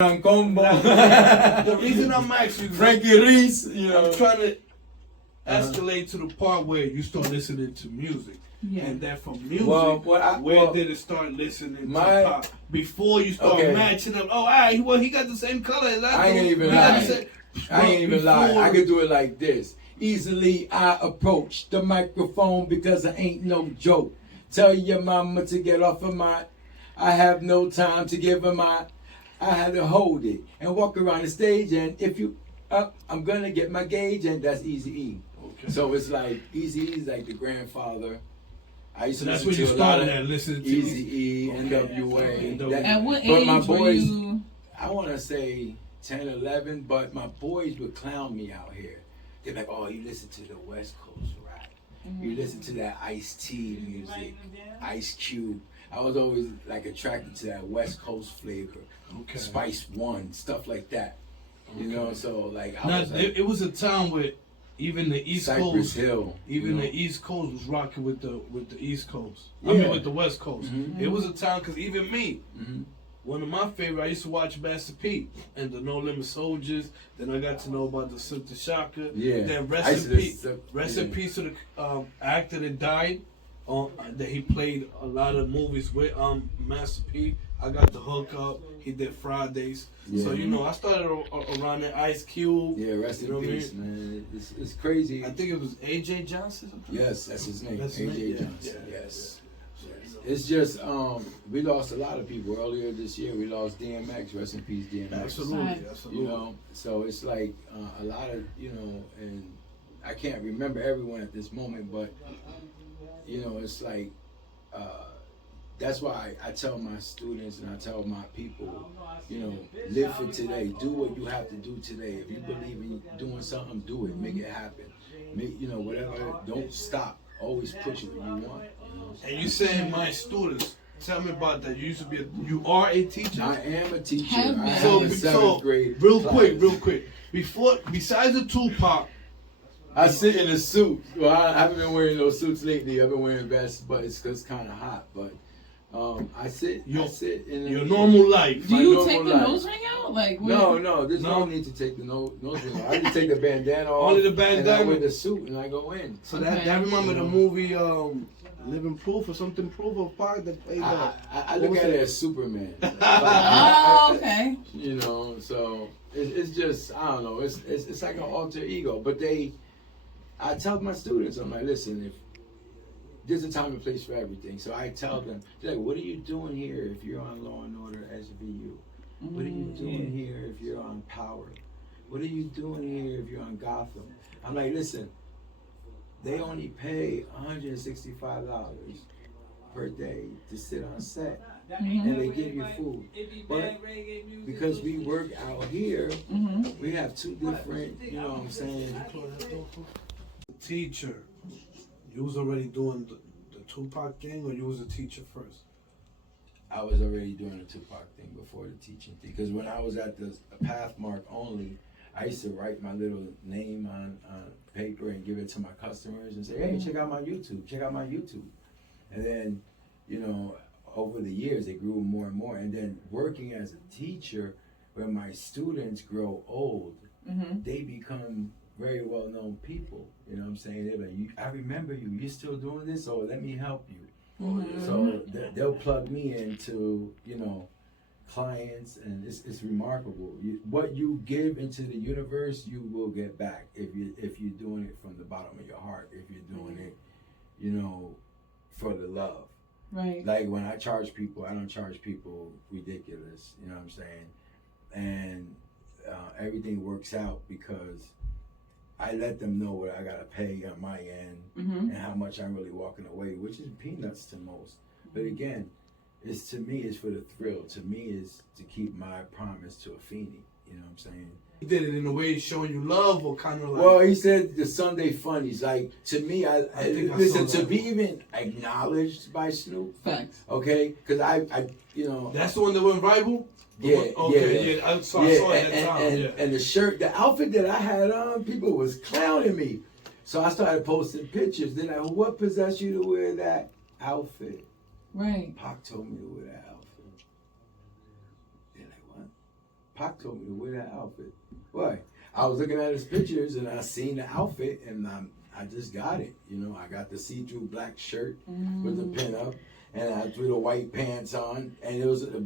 Combo. The reason I'm asking you, Frankie Reese, I'm trying to escalate to the part where you start listening to music. Yeah. And then from music, where did it start listening to pop? Before you start matching up, he got the same color as I ain't even lie. I ain't even lie. I could do it like this. Easily I approach the microphone because I ain't no joke. Tell your mama to get off of my, I have no time to give her my, I had to hold it and walk around the stage, and if you up, I'm gonna get my gauge, and that's Eazy-E. Okay. So it's like Eazy-E is like the grandfather. I used to listen to a lot of Eazy-E, NWA. At what age were you? I want to say 10, 11, but my boys would clown me out here. They're like, "Oh, you listen to the West Coast rap. You listen to that Ice-T music, Ice Cube." I was always like attracted to that West Coast flavor, Spice One, stuff like that. You know, so like it was a time where even the East Cypress Coast, Hill, the East Coast was rocking with the East Coast. Yeah. I mean, with the West Coast. Mm-hmm. It was a time because even me, one of my favorite, I used to watch Master P and the No Limit Soldiers. Then I got to know about the Silk the Shocker. Yeah. Then rest in peace to the actor that died. That he played a lot of movies with Master P. I got the hook up. He did Fridays. Yeah. So, I started around that Ice Cube. Yeah, rest in peace, man. It's crazy. I think it was A.J. Johnson. Yes, that's his name. A.J. Johnson, yes. It's just, we lost a lot of people. Earlier this year, we lost DMX. Rest in peace, DMX. Absolutely. So it's like a lot of, and I can't remember everyone at this moment, but, it's like, that's why I tell my students and I tell my people, live for today. Do what you have to do today. If you believe in doing something, do it. Make it happen. Whatever. Don't stop. Always push it when you want. And you saying my students. Tell me about that. You are a teacher? I am a teacher. I have a seventh grade real quick. Besides the Tupac, I sit in a suit. Well, I haven't been wearing those suits lately. I've been wearing vests, but it's because it's kind of hot. But I sit in your normal life. Do you take the nose ring out? No. There's no need to take the nose ring out. I just take the bandana off. Only the bandana. And I wear the suit and I go in. So that remember the movie Living Proof or something proof of Pac that played that. I look at it as Superman. Okay. So it's just, I don't know. It's like an alter ego. But I tell my students, I'm like, listen, if there's a time and place for everything. So I tell them, they're like, what are you doing here if you're on Law and Order SVU? What are you doing here if you're on Power? What are you doing here if you're on Gotham? I'm like, listen, they only pay $165 per day to sit on set. And they give you food. But because we work out here, we have two different, you know what I'm saying? Teacher, you was already doing the Tupac thing, or you was a teacher first? I was already doing the Tupac thing before the teaching thing. Because when I was at the Pathmark only, I used to write my little name on paper and give it to my customers and say, hey, check out my YouTube. And then, over the years, it grew more and more. And then working as a teacher, when my students grow old, they become very well-known people. You know what I'm saying? They're like, I remember you. You're still doing this? So let me help you. So they'll plug me into, clients, and it's remarkable. What you give into the universe, you will get back if you're doing it from the bottom of your heart. If you're doing it, for the love. Right. Like when I charge people, I don't charge people ridiculous. You know what I'm saying? And everything works out because I let them know what I gotta pay on my end and how much I'm really walking away, which is peanuts to most. But again, it's for the thrill. To me, is to keep my promise to a Feeny. You know what I'm saying? He did it in a way showing you love, or kind of like. Well, he said the Sunday funnies. Like to me, I listen to be even acknowledged by Snoop. Facts. Okay, because I That's the one that went viral. Yeah. I saw it at time. And the shirt, the outfit that I had on, people was clowning me. So I started posting pictures. They're like, what possessed you to wear that outfit? Right. Pac told me to wear that outfit. They're like, what? Pac told me to wear that outfit. Why? I was looking at his pictures and I seen the outfit and I just got it. You know, I got the see-through black shirt with the pin up, and I threw the white pants on, and it was in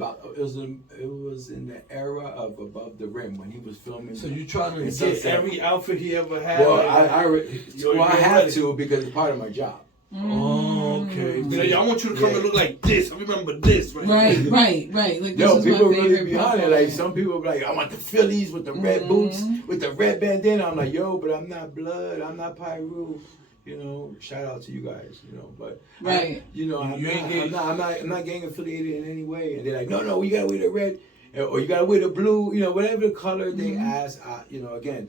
the era of Above the Rim when he was filming. So you trying to get Sunset. every outfit he ever had? Well, like, I have to because it's part of my job. Oh, okay. Yeah, I want you to come and look like this. I remember this. Right. Like, this Yo, is people my really favorite be on it. Like, some people be like, I want the Phillies with the red boots, with the red bandana. I'm like, yo, but I'm not Blood. I'm not Pyru. You know, shout out to you guys. You know, but right. I'm not gang affiliated in any way. And they're like, no, you gotta wear the red, or you gotta wear the blue. You know, whatever the color they ask. You know, again,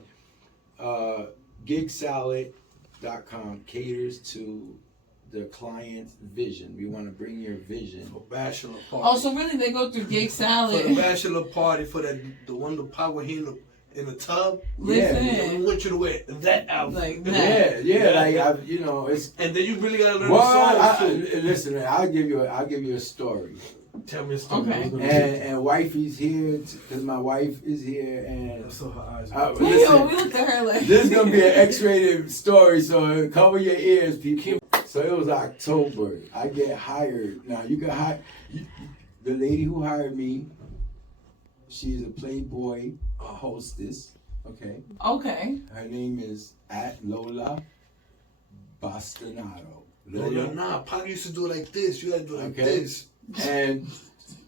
gigsalad.com caters to the client's vision. We want to bring your vision. For bachelor party. Oh, so really they go through Gig Salad. For the bachelor party, for the one the pot where he in the tub. Listen. I want you to wear that outfit. Like that. Yeah. Like it's. And then you really gotta learn the songs too. Listen, I'll give you a story. Tell me a story. Okay. And wifey's here because my wife is here, and I saw her eyes. Listen, we looked at her like. this is gonna be an X-rated story, so cover your ears, people. So it was October. I get hired. Now you can hire the lady who hired me. She's a Playboy hostess. Okay. Okay. Her name is @Lola Bastonado. No, you're not. Pac used to do it like this. You gotta do it like this. And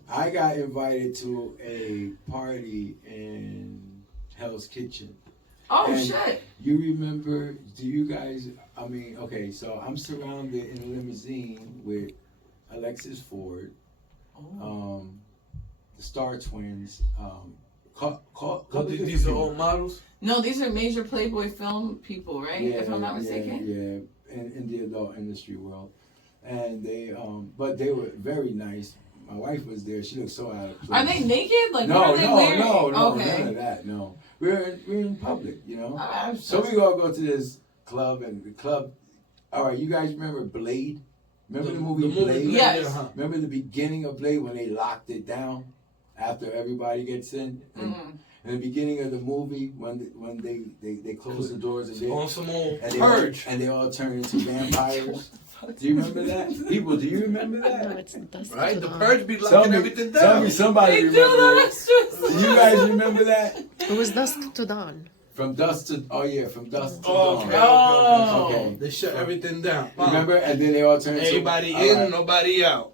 I got invited to a party in Hell's Kitchen. Oh, and shit. You remember, do you guys, okay, so I'm surrounded in a limousine with Alexis Ford, the Star Twins. These are all models? No, these are major Playboy film people, right? If I'm not mistaken. Yeah, in the adult industry world. And they, but they were very nice. My wife was there. She looked so out of place. Are they naked? Like, what are they wearing? No, okay. none of that, no. We're in public, you know? So we all go to this club, and the club, all right, you guys remember Blade? Remember the movie Blade? Yes. Remember the beginning of Blade when they locked it down after everybody gets in? In the beginning of the movie, when they close the doors and on some old purge, and they all turn into vampires. Do you remember that? People, do you remember that? No, it's Dusk right? to The Dawn. purge be locking everything down. Tell me somebody remember it. Do you guys remember that? It was Dusk to Dawn. From dusk to dawn. Okay. They shut everything down. Remember? And then they all turn into everybody in and nobody out.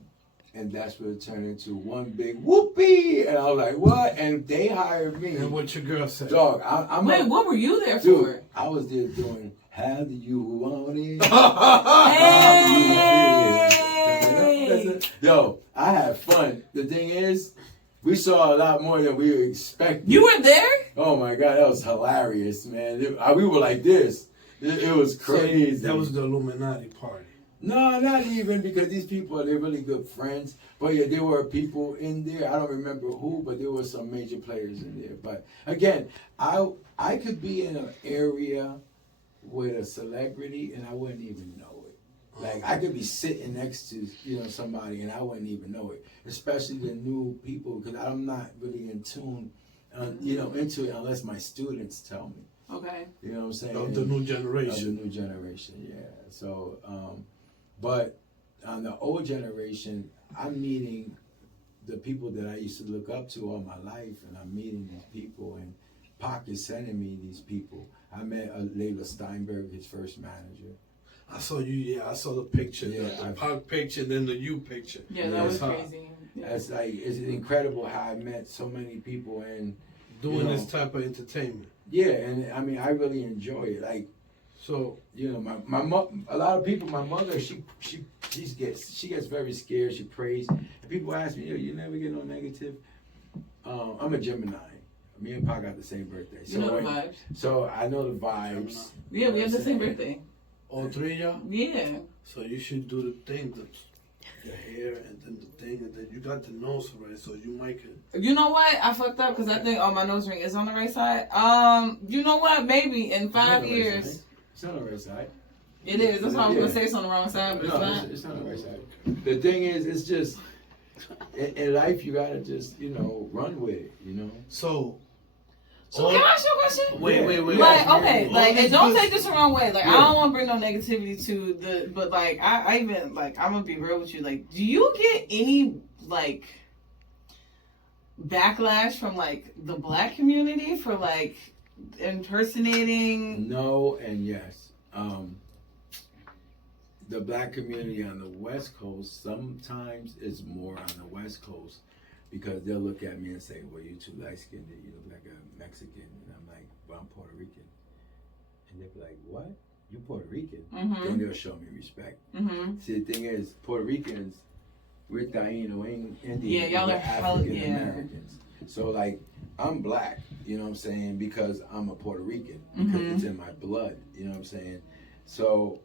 And that's what it turned into, one big whoopee. And I was like, what? And they hired me. And what your girl said? Dog, Wait, what were you there dude, for? I was there doing How Do You Want It? Hey! Yo, I had fun. The thing is, we saw a lot more than we expected. You were there? Oh my God, that was hilarious, man. We were like this. It was crazy. So that was the Illuminati party. No, not even, because these people, they're really good friends. But yeah, there were people in there. I don't remember who, but there were some major players in there. But again, I could be in an area with a celebrity and I wouldn't even know it. Like, I could be sitting next to, somebody and I wouldn't even know it. Especially the new people, because I'm not really in tune, into it unless my students tell me. Okay. You know what I'm saying? Of the new generation. Of the new generation, yeah. So, but on the old generation, I'm meeting the people that I used to look up to all my life, and I'm meeting these people, and Pac is sending me these people. I met Layla Steinberg, his first manager. I saw you, I saw the picture, the Pac picture, then the you picture. Yeah, that was crazy. Yeah. It's incredible how I met so many people and doing this type of entertainment. Yeah, and I mean, I really enjoy it. Like, so my mom, a lot of people, my mother, she gets very scared. She prays, and people ask me, you never get no negative. I'm a Gemini. Me and Pac got the same birthday. So you know the vibes. So I know the vibes. Yeah, we have the same birthday. All three of y'all? Yeah. So you should do the thing, the hair, and then the thing, and then you got the nose already, so you might could. You know what? I fucked up because I think my nose ring is on the right side. You know what? Maybe in 5 years. It's on the right side. It is. That's why I was gonna say it's on the wrong side, but it's not. It's on the right side. The thing is, it's just in life you gotta just run with it. So can I ask you a question? Wait. Like, okay, like, and don't take this the wrong way. Like, I don't want to bring no negativity to but like, I even, like, I'm gonna be real with you. Like, do you get any, like, backlash from, like, the black community for, like, impersonating? No and yes. The black community on the West Coast sometimes is more on the West Coast because they'll look at me and say, well, you're too light-skinned, you look like a Mexican. And I'm like, well, I'm Puerto Rican. And they'll be like, what? You Puerto Rican? Mm-hmm. Then they'll show me respect. Mm-hmm. See, the thing is, Puerto Ricans, we're Taino, Indian, Yeah, y'all are African Americans. So, like, I'm black, you know what I'm saying, because I'm a Puerto Rican, because it's in my blood, you know what I'm saying? So,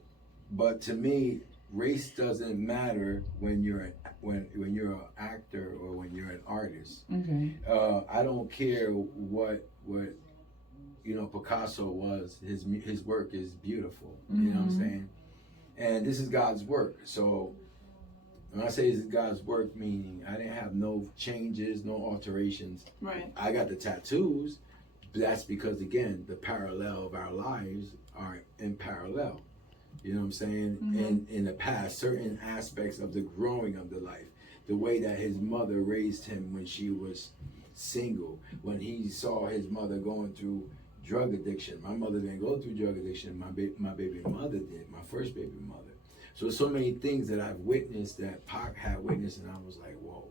but to me, race doesn't matter when you're when you're an actor or when you're an artist. Okay. I don't care what Picasso was. His work is beautiful. You know what I'm saying? And this is God's work. So when I say this is God's work, meaning I didn't have no changes, no alterations. Right. I got the tattoos. But that's because again, the parallel of our lives are in parallel. You know what I'm saying? And in the past, certain aspects of the growing of the life, the way that his mother raised him when she was single, when he saw his mother going through drug addiction. My mother didn't go through drug addiction. My baby mother did, my first baby mother. So many things that I've witnessed that Pac had witnessed, and I was like, whoa.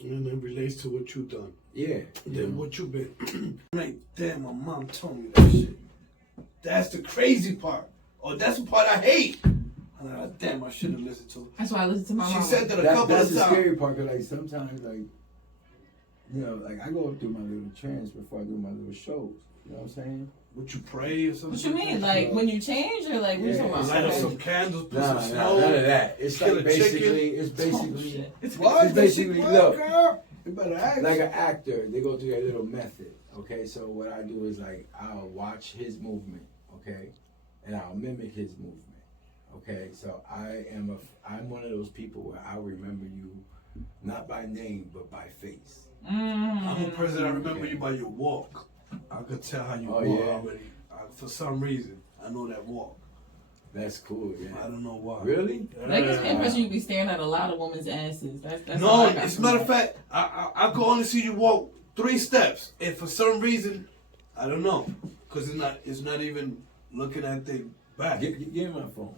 And it relates to what you've done. Yeah. Then what you've been. Like, damn, my mom told me that shit. That's the crazy part. Oh, that's the part I hate. And I'm like, damn, I should have listened to her. That's why I listened to my mom. She said that a couple of times. That's the scary part, because like sometimes, like, like I go through my little trance before I do my little shows. You know what I'm saying? Would you pray or something? What you mean? Like, when you change or like, what you talking about? Light up some candles, put some snow. None of that. It's kill like a chicken. it's basically, What? it's basically, look, You better ask. like an actor, they go through their little method, okay? So what I do is like, I'll watch his movement, okay? And I'll mimic his movement, okay? So I'm one of those people where I'll remember you, not by name, but by face. I'm a person that remember you by your walk. I could tell how you walk already. For some reason, I know that walk. That's cool, yeah. I don't know why. Really? That gives me the impression you be staring at a lot of women's asses. That's no, as a matter of fact, I could only see you walk 3 steps, and for some reason, I don't know, because it's not even looking at the back. Give me my phone.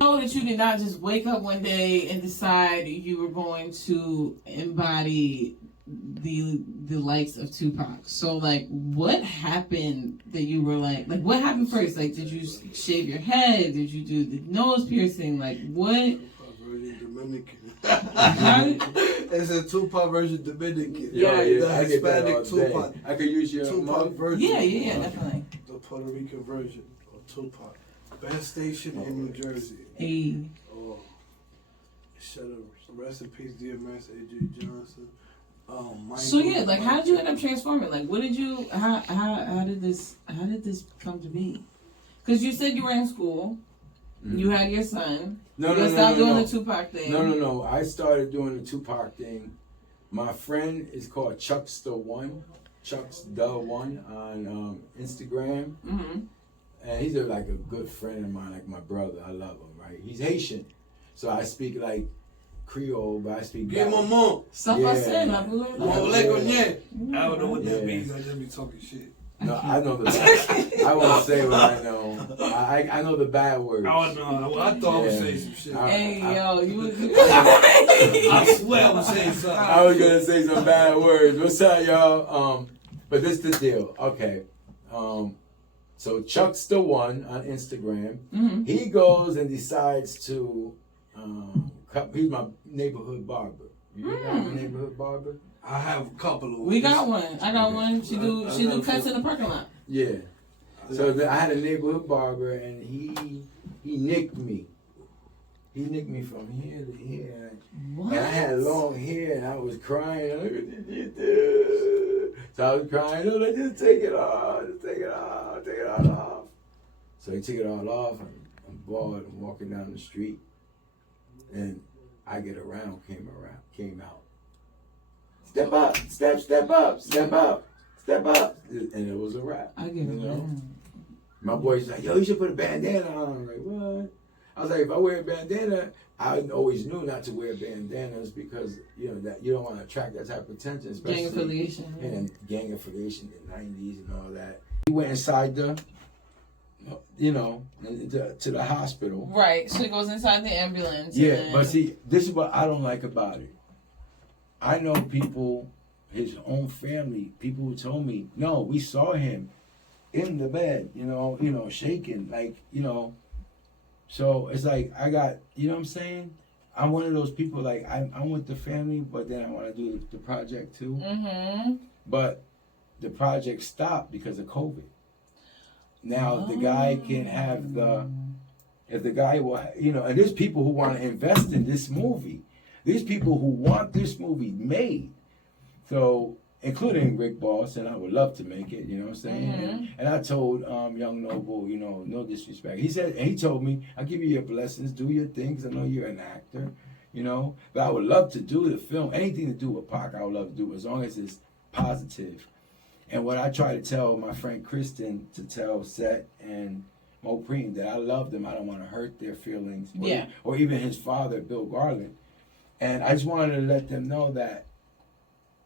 know that you did not just wake up one day and decide you were going to embody the likes of Tupac. So like, what happened that you were like what happened first? Like, did you shave your head? Did you do the nose piercing? Like, what? Dominican. How- It's a Tupac version Dominican. Yeah, The I get that all Hispanic day. Tupac. I could use your Tupac version. yeah, definitely. The Puerto Rican version of Tupac. Best station in New Jersey. Hey. Oh, shut up. Rest in peace, DMS, AJ Johnson. So yeah, like, how did you end up transforming? Like, what did you? How did this come to be? Because you said you were in school. Mm-hmm. You had your son. No. doing the Tupac thing. No. I started doing the Tupac thing. My friend is called Chuck's the One on Instagram. Mm-hmm. And he's like a good friend of mine, like my brother. I love him, right? He's Haitian. So I speak like Creole, but I speak Give Ghana. maman. Stuff I said, I believe. I don't know what that means. I just be talking shit. No, I know the bad. I won't say what I know. I know the bad words. Oh no, I thought I was saying some shit. I swear I was saying something. I was gonna say some bad words. What's up, y'all? But this the deal. Okay. So Chuck's the One on Instagram. Mm-hmm. He goes and decides to. He's my neighborhood barber. You have a neighborhood barber? I have a couple of. We got one. I got one. She do cuts in the parking lot. Yeah. So I had a neighborhood barber, and he nicked me. He nicked me from here to here. What? And I had long hair, and I was crying. Look at what you do. So I was crying. No, just take it off. Just take it off. Take it all off. So he took it all off. I'm bored. I'm walking down the street, and I Get Around came out. Step up, step up, step up, step up, and it was a rap. I get it. My boy's like, yo, you should put a bandana on. I'm like, what? I was like, if I wear a bandana, I always knew not to wear bandanas because that you don't want to attract that type of attention, especially Gang affiliation. and gang affiliation in the '90s and all that. He went inside to the hospital. Right. So he goes inside the ambulance. Yeah, but see, this is what I don't like about it. I know people, his own family, people who told me, no, we saw him in the bed, shaking, like, So it's like I got, you know what I'm saying? I'm one of those people, like, I'm with the family, but then I want to do the project too. Mm-hmm. But the project stopped because of COVID. Now the guy can have if the guy will, and there's people who want to invest in this movie. There's people who want this movie made. So, including Rick Boss, and I would love to make it, you know what I'm saying? Mm-hmm. And I told Young Noble, no disrespect. He told me, I'll give you your blessings, do your things. I know you're an actor, but I would love to do the film. Anything to do with Pac, I would love to do, as long as it's positive. And what I try to tell my friend Kristen, to tell Seth and Mopreme, that I love them. I don't want to hurt their feelings. Or even his father, Bill Garland. And I just wanted to let them know that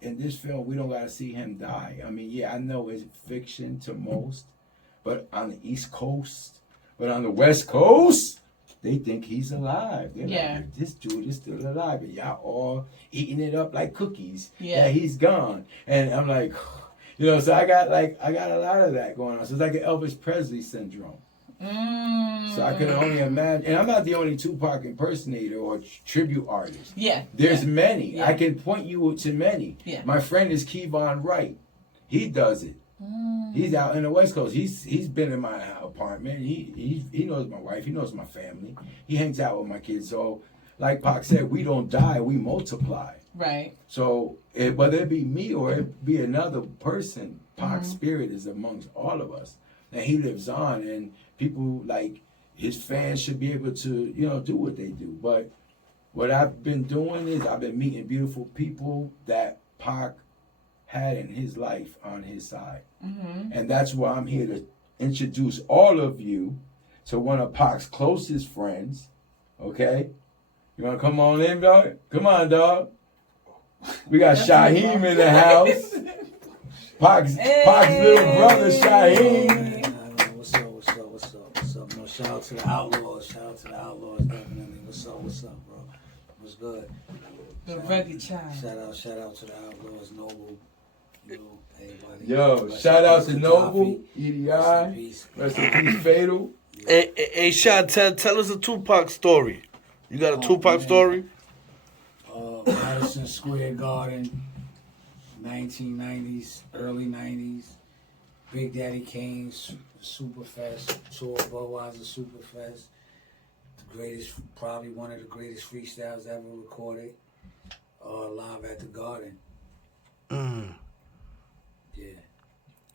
in this film, we don't got to see him die. I mean, I know it's fiction to most, but on the East Coast, but on the West Coast, they think he's alive. They're like, this dude is still alive, and y'all all eating it up like cookies. Yeah, he's gone. And I'm like, so I got a lot of that going on. So it's like an Elvis Presley syndrome. So I can only imagine, and I'm not the only Tupac impersonator or tribute artist. There's many. I can point you to many. My friend is Kevon Wright. He does it. He's out in the West Coast. He's been in my apartment. He knows my wife. He knows my family. He hangs out with my kids. So, like Pac said, we don't die. We multiply. Right. So whether it be me or it be another person, Pac's spirit is amongst all of us, and he lives on. And people like his fans should be able to, do what they do. But what I've been doing is I've been meeting beautiful people that Pac had in his life on his side. Mm-hmm. And that's why I'm here to introduce all of you to one of Pac's closest friends. Okay? You want to come on in, dog? Come on, dog. We got Shaheem in the house. Pac's little brother, Shaheem. Shout out to the Outlaws. Definitely. What's up, bro? What's good? The rugged child. Shout out to the Outlaws, Noble, everybody. Yo, shout out to Noble, EDI, rest in peace, Fatal. Hey, Shad, tell us a Tupac story. You got a Tupac story? Madison Square Garden, 1990s, early 90s. Big Daddy Kane's Superfest, tour Budweiser Superfest. Probably one of the greatest freestyles ever recorded. Live at the Garden. Yeah.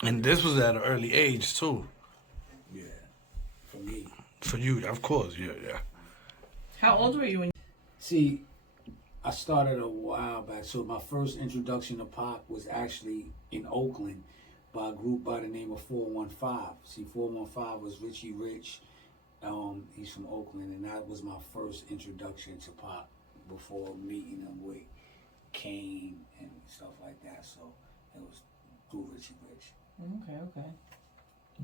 And this was at an early age too. Yeah. For me. For you, of course. Yeah. How old were you when? See, I started a while back. So my first introduction to Pac was actually in Oakland by a group by the name of 415. See, 415 was Richie Rich. He's from Oakland, and that was my first introduction to Pac before meeting him with Kane and stuff like that. So it was through Richie Rich. Okay.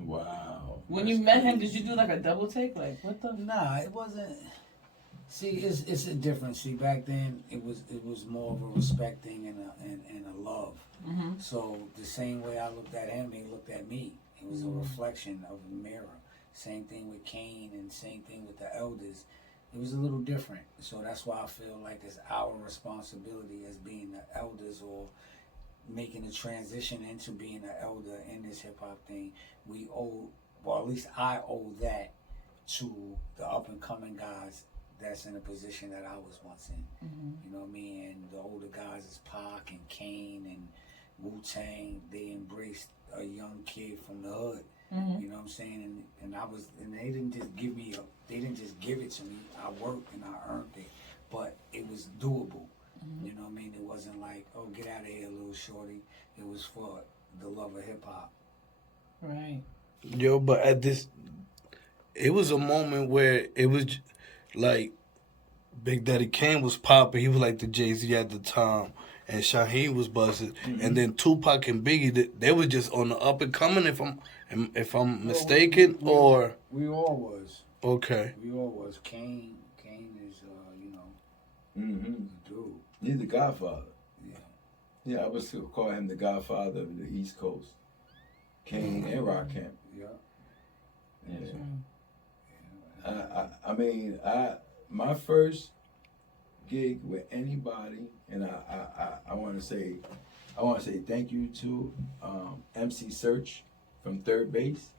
Wow. When you met him, did you do like a double take? Like, what the? Nah, it wasn't. See, it's a difference. See, back then it was more of a respecting and a love. Mm-hmm. So the same way I looked at him, he looked at me. It was a reflection of the mirror. Same thing with Kane and same thing with the elders. It was a little different. So that's why I feel like it's our responsibility as being the elders or making a transition into being an elder in this hip hop thing. We owe, well, at least I owe that to the up and coming guys that's in a position that I was once in. Mm-hmm. You know what I mean? And the older guys is Pac and Kane and Wu-Tang. They embraced a young kid from the hood. Mm-hmm. You know what I'm saying? And they didn't just give it to me. I worked and I earned it. but it was doable. You know what I mean? It wasn't like, oh, get out of here, little shorty. It was for the love of hip hop. Right. Yo, but at this, it was a moment where it was like Big Daddy Kane was popping. He was like the Jay-Z at the time. And Shaheed was buzzing. And then Tupac and Biggie, they was just on the up and coming, if I'm mistaken, or... We all was. Okay. We all was. Kane is, you know, Mm-hmm. the dude. He's the Godfather. Yeah. Yeah, I would still call him the Godfather of the East Coast. Kane and Rakim. Yeah. Yeah. I mean, my first gig with anybody, and I want to say thank you to MC Search from Third Base.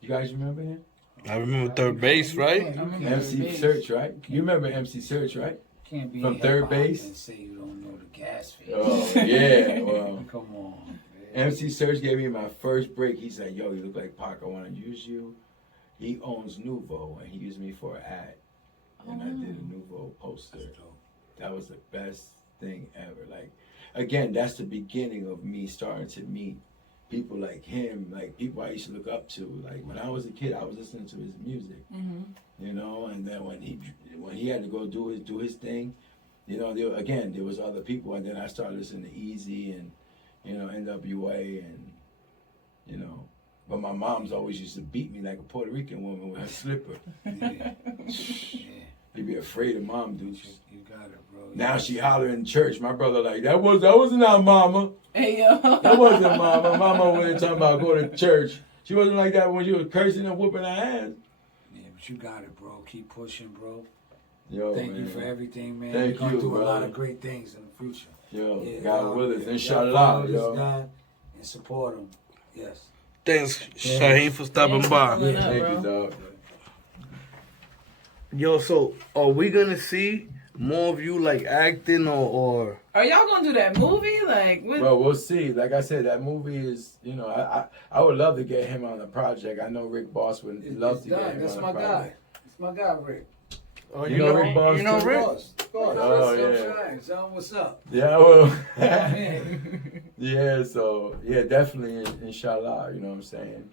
You guys remember him? I remember Third Base, right? MC Search, right? You remember MC Search, right? Can't be From in Third hip-hop Base? and say you don't know the gas fee. Oh yeah, well. Come on. MC Search gave me my first break. He said, "Yo, you look like Pac. I want to use you." He owns Nouveau, and he used me for an ad, and I did a Nouveau poster. That was the best thing ever. Like, again, that's the beginning of me starting to meet people like him, like people I used to look up to. Like when I was a kid, I was listening to his music, you know. And then when he had to go do his thing, you know, there was other people, and then I started listening to Easy and, you know, NWA and, you know. But my mom's always used to beat me like a Puerto Rican woman with her slipper. Yeah. You'd be afraid of mom, dude. You got it, bro. Now she holler in church. My brother like, that wasn't our mama. Hey, yo. That wasn't mama. Mama wasn't talking about going to church. She wasn't like that when she was cursing and whooping her ass. Yeah, but you got it, bro. Keep pushing, bro. Yo, Thank man. you for everything, man. Thank You're going you, to do bro. a lot of great things in the future. Yo, Yeah, God willing. yeah. Inshallah, Follow this yo. guy and support him. Yes. Thanks, Shaheed, for stopping by. Yeah. Thank bro. you, dog. Yo, so are we gonna see more of you like acting or? Are y'all gonna do that movie? Like, Well, we'll see. Like I said, that movie is, you know, I would love to get him on the project. I know Rick Boss would love to get him That's on my the guy. project. That's my guy, Rick. Oh, You know Rick Boss You know too? Rick? Boss. Oh, yeah. John, what's up? Yeah, well. Man. Yeah, so yeah, definitely, inshallah. You know what I'm saying?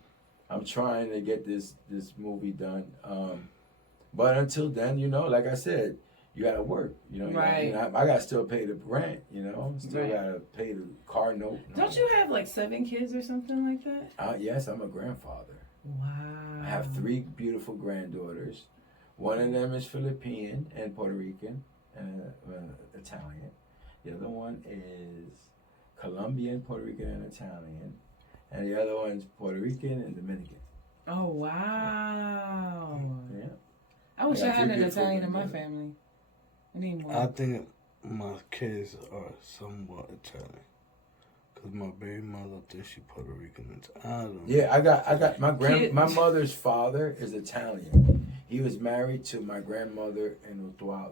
I'm trying to get this movie done. But until then, you know, like I said, you gotta work. You know, Right. I gotta still pay the rent. You know, still Right. gotta pay the car note. don't you have like 7 kids or something like that? Yes, I'm a grandfather. Wow. I have 3 beautiful granddaughters. One of them is Philippine and Puerto Rican and Italian. The other one is Colombian, Puerto Rican, and Italian. And the other one's Puerto Rican and Dominican. Oh wow. Yeah. I wish I I got had 3 an beautiful Italian in my granddaughters. family. I need more. I think my kids are somewhat Italian. Cause my baby mother thinks she Puerto Rican. I don't know. Yeah, I got my Kid- my mother's father is Italian. He was married to my grandmother in Utuado.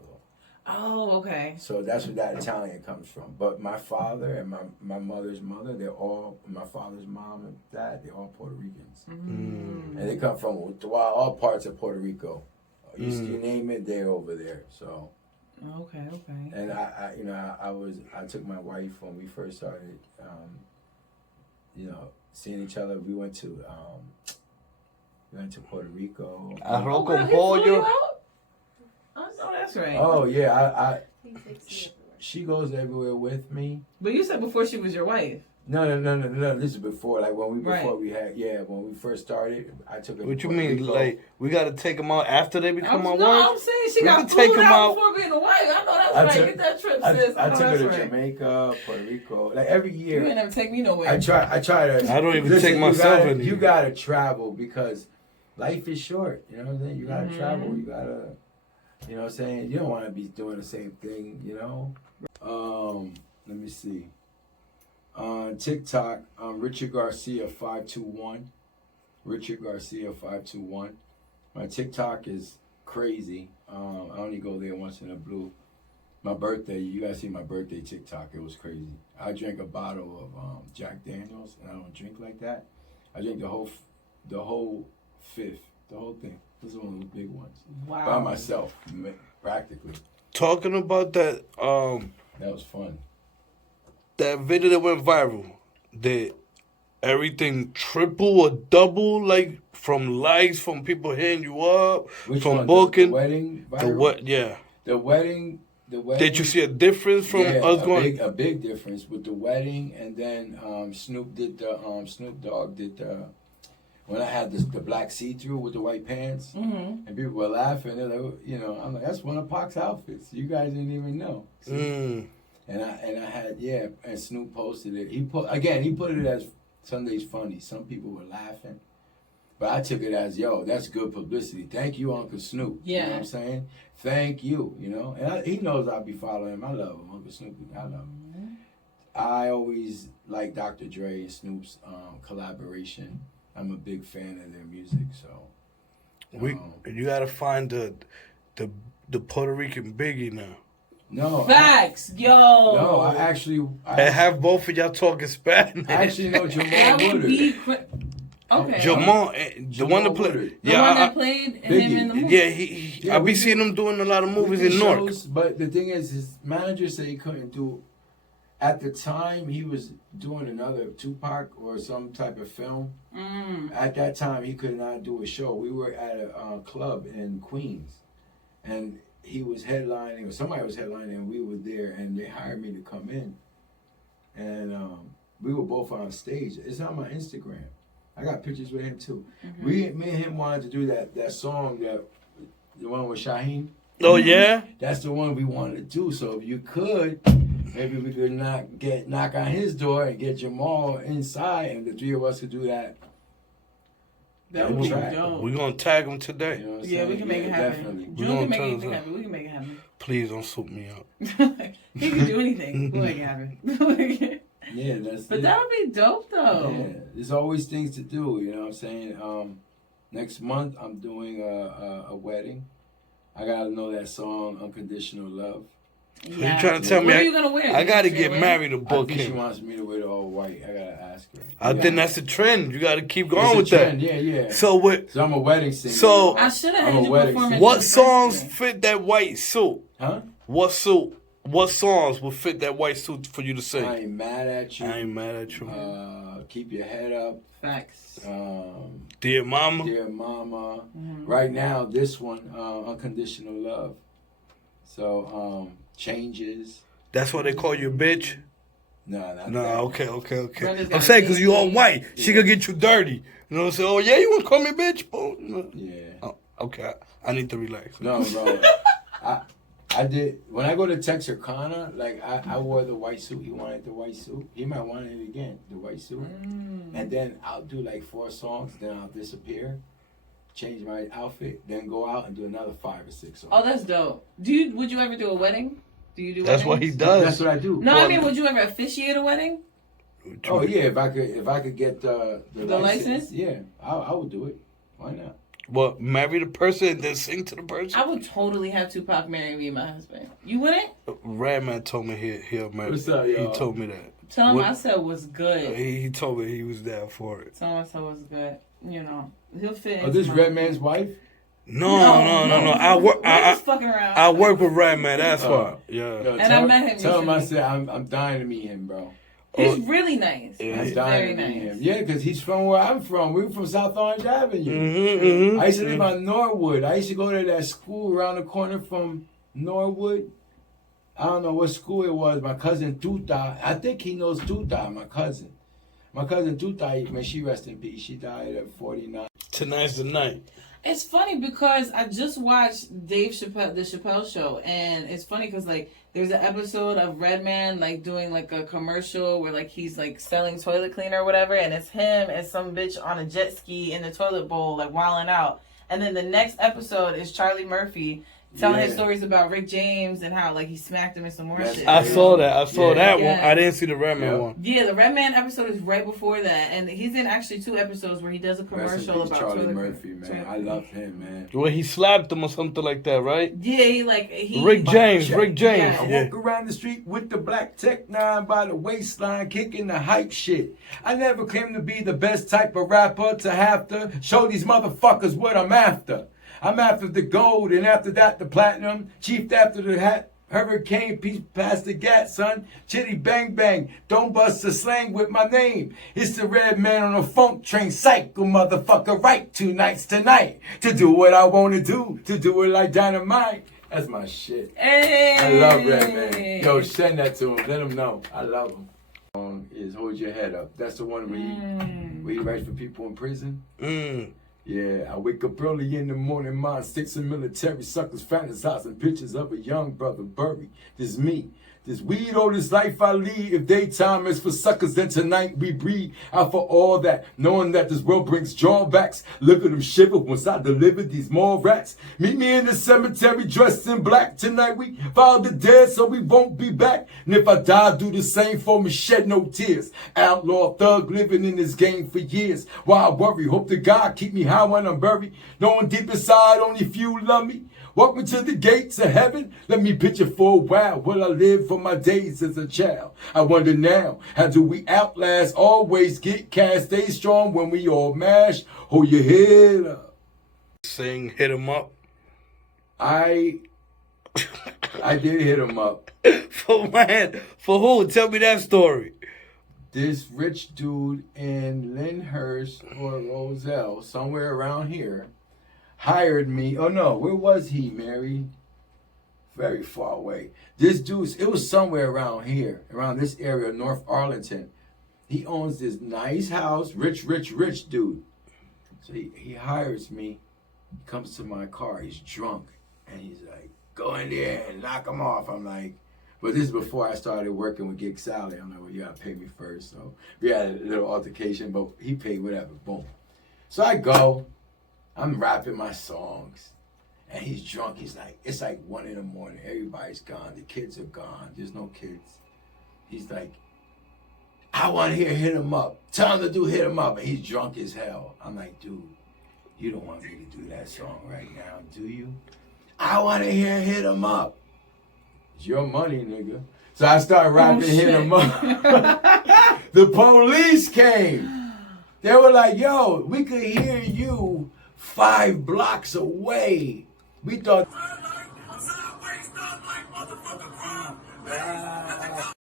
Oh, okay. So that's where that Italian comes from. But my father and my mother's mother, they're all, my father's mom and dad, they're all Puerto Ricans. Mm. And they come from Utuado, all parts of Puerto Rico. You name it, they're over there. So, Okay. and I took my wife when we first started, seeing each other. We went to Puerto Rico. Arroz Oh, con he flew you pollo. out? Oh, that's right. Oh yeah, she goes everywhere with me. But you said before she was your wife. No. This is before, like when Right. when we first started, I took her. What to you Puerto mean? Rico. Like we gotta take them out after they become our I'm wives? saying she We got can take flew 'em out out. before being a wife. I know that's I right. took- Get that trip, I sis. took I know her that's to right. Jamaica, Puerto Rico. Like every You year, ain't never take me nowhere. I try to. I don't even listen, take you myself gotta- anywhere. You gotta travel because life is short. You know what I'm saying? You gotta Mm-hmm. travel. You gotta, you know what I'm saying? You don't want to be doing the same thing. You know. Let me see. On TikTok, Richard Garcia 521. Richard Garcia 521. My TikTok is crazy. I only go there once in a blue. My birthday, you guys see my birthday TikTok. It was crazy. I drank a bottle of Jack Daniels, and I don't drink like that. I drank the whole fifth, the whole thing. This is one of those big ones. Wow. By myself, practically. talking about that, That was fun. that video that went viral, did everything triple or double, like from likes, from people hitting you up, Which from one? booking? The wedding viral? The what? Yeah. The wedding. Did you see a difference from us going? A big difference with the wedding, and then Snoop Dogg did the when I had the black see-through with the white pants, and people were laughing. They're like, I'm like, that's one of Pac's outfits. You guys didn't even know. And I had and Snoop posted it. He put it as Sunday's funny. Some people were laughing, but I took it as, that's good publicity. Thank you, Uncle Snoop. Yeah. You know what I'm saying? Thank you. And he knows I'll be following him. I love him, Uncle Snoop. I love him. I always like Dr. Dre and Snoop's collaboration. I'm a big fan of their music, so. You gotta find the Puerto Rican Biggie now. No. Facts, yo. No, I actually. And have both of y'all talking Spanish. I actually know Jamal That would Woodard. be okay. Jamal, the one that Woodard. played. The one that played him in the movie. Yeah, I be seeing him doing a lot of movies in North. But the thing is, his manager said he couldn't do. At the time, he was doing another Tupac or some type of film. At that time, he could not do a show. We were at a club in Queens, and he was headlining, or somebody was headlining, and we were there, and they hired me to come in. And we were both on stage. It's on my Instagram. I got pictures with him too. Me and him wanted to do that song, the one with Shaheem. Oh yeah, that's the one we wanted to do. So if you could, maybe we could knock on his door and get Jamal inside, and the three of us could do that. That would be dope. We're gonna tag him today. You know what I'm Yeah, saying? we can make it happen. Definitely. June can make anything happen. We can make it happen. Please don't soup me up. He can do anything. We'll make it happen. Yeah, that's But it. that'll be dope though. Yeah, there's always things to do. You know what I'm saying? Next month I'm doing a wedding. I gotta know that song, "Unconditional Love." So you trying to tell me? What are you gonna wear? I gotta get married to I book think she him. wants me to wear the all white. I gotta ask her. I think that's a trend. You gotta keep going with It's a trend, that. Yeah. So what? So I'm a wedding singer. So I should have I'm had a you wedding perform. singer. what songs fit that white suit? Huh? What suit? What songs would fit that white suit for you to sing? I ain't mad at you. I ain't mad at you. Keep your head up. Facts. Dear Mama. Dear Mama. Right now, this one, Unconditional Love. So, Changes. That's why they call you a bitch? No, not No, that. okay. I'm saying because you all white. She could get you dirty. You know what I'm saying? Oh, yeah, you want to call me a bitch? Oh, Yeah. oh, okay. I need to relax. No, bro. I did, when I go to Texarkana, like, I wore the white suit. He wanted the white suit. He might want it again, the white suit. And then I'll do like 4 songs, then I'll disappear, change my outfit, then go out and do another 5 or 6 songs. Oh, that's dope. Would you ever do a wedding? Do you do That's what weddings? he does. That's what I do. No, I mean, would you ever officiate a wedding? Oh yeah, if I could get the license? Yeah, I would do it. Why not? What, marry the person and then sing to the person? I would totally have Tupac marry me, my husband. You wouldn't? Radman told me he'll marry. What's up, y'all? He told me that. Tell him I said was good. He told me he was down for it. Tell him I said was good. You know, he'll fit. Oh, this Redman's wife? No. I work. We're just fucking around. I work with Radman. That's why. Yeah. Yo, And I met him Tell him I recently. said I'm dying to meet him, bro. He's really nice. Yeah. He's I'm very dying to meet nice. him. Yeah, because he's from where I'm from. We're from South Orange Avenue. I used to live on Norwood. I used to go to that school around the corner from Norwood. I don't know what school it was. My cousin Tuta. I think he knows Tuta, my cousin. My cousin Tuta, may she rest in peace. She died at 49. Tonight's the night. It's funny because I just watched Dave Chappelle, the Chappelle Show, and it's funny because like there's an episode of Redman like doing like a commercial where like he's like selling toilet cleaner or whatever, and it's him and some bitch on a jet ski in the toilet bowl like wilding out, and then the next episode is Charlie Murphy telling his stories about Rick James and how like he smacked him and some more shit. I saw that. I saw that Yeah. one. I didn't see the Redman one. Yeah, the Redman episode is right before that, and he's in actually 2 episodes where he does a commercial about Charlie toilet Murphy, man. I love him, man. Well, he slapped him or something like that, right? Yeah, he Rick James. Yeah. I walk around the street with the black Tech 9 by the waistline, kicking the hype shit. I never claimed to be the best type of rapper to have to show these motherfuckers what I'm after. I'm after the gold, and after that the platinum. Chief after the hat. Hurricane, peace past the gat, son. Chitty bang bang, don't bust the slang with my name. It's the red man on a funk train, psycho motherfucker, right 2 nights tonight. To do what I wanna do, to do it like dynamite. That's my shit. Hey. I love Redman. Yo, send that to him, let him know. I love him. Is Hold Your Head Up. That's the one where he writes for people in prison. Yeah, I wake up early in the morning, mind sticks and military suckers fantasizing pictures of a young brother buried. This me, this weed, all this life I lead. If daytime is for suckers, then tonight we breathe out for all that, knowing that this world brings drawbacks. Look at them shiver once I deliver these more rats. Meet me in the cemetery dressed in black. Tonight we follow the dead so we won't be back. And if I die, do the same for me, shed no tears. Outlaw thug living in this game for years. Why I worry, hope to God keep me high when I'm buried. Knowing deep inside only few love me. Walk me to the gates of heaven. Let me picture for a while will I live for my days as a child. I wonder now, how do we outlast? Always get cast, stay strong when we all mash. Hold your head up. Sing Hit 'Em Up. I did hit him up. For who? Tell me that story. This rich dude in Lyndhurst or Roselle, somewhere around here, hired me. Oh no, where was he, Mary? Very far away. This dude, it was somewhere around here, around this area, North Arlington. He owns this nice house, rich dude. So he hires me, comes to my car, he's drunk, and he's like, go in there and knock him off. I'm like, but this is before I started working with Gig Sally. I'm like, well, you gotta pay me first. So we had a little altercation, but he paid whatever, boom. So I go, I'm rapping my songs, and he's drunk. He's like, it's like 1 in the morning. Everybody's gone. The kids are gone. There's no kids. He's like, I want to hear Hit 'Em Up. Tell him to do Hit 'Em Up. And he's drunk as hell. I'm like, dude, you don't want me to do that song right now, do you? I want to hear Hit 'Em Up. It's your money, nigga. So I started rapping Hit 'Em Up. The police came. They were like, yo, we could hear you 5 blocks away. We thought